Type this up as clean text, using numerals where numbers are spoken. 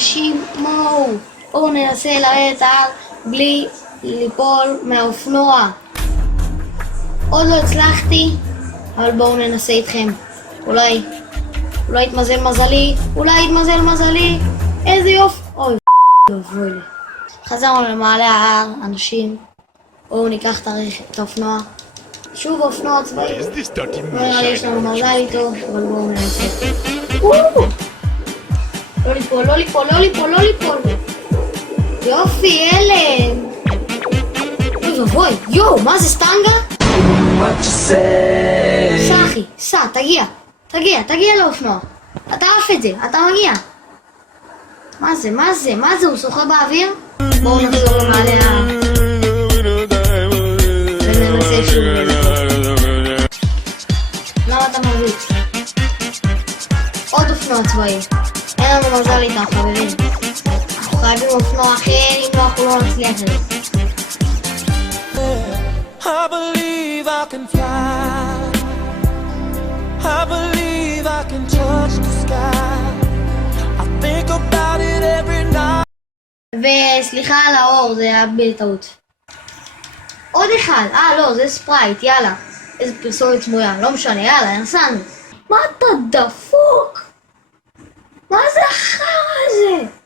אנשים, בואו ננסה לרדת על בלי ליפול מהאופנוע. עוד לא הצלחתי, אבל בואו ננסה איתכם. אולי יתמזל מזלי, איזה יופי. אוי, אוי. חזרנו למעלה ההר, אנשים. בואו ניקח את האופנוע. שוב אופנוע צבאי. לא נראה לי יש לנו מזל איתו, אבל בואו ננסה. לא ליפול. יופי, אלה. אוי ובוי, מה זה סטנגה? סע אחי, תגיע לאופנוע. אתה עף את זה, אתה מגיע. מה זה, הוא שוחה באוויר? בואו נחזור למעלה ההר. וננסה שוב. למה אתה מרביץ? עוד אופנוע צבאי. אין לנו מזל איתם, חברים. אנחנו חייבים אופנוע אחר, אם לא אנחנו לא נצליח לזה. I believe I can fly. I believe I can touch the sky. I think about it every night. וסליחה על האור, זה היה בטעות. עוד אחד, לא, זה ספרייט, יאללה. איזה פרסומת סמויה, לא משנה, יאללה, נסענו. מה אתה דפוק? מה זה החרא הזה?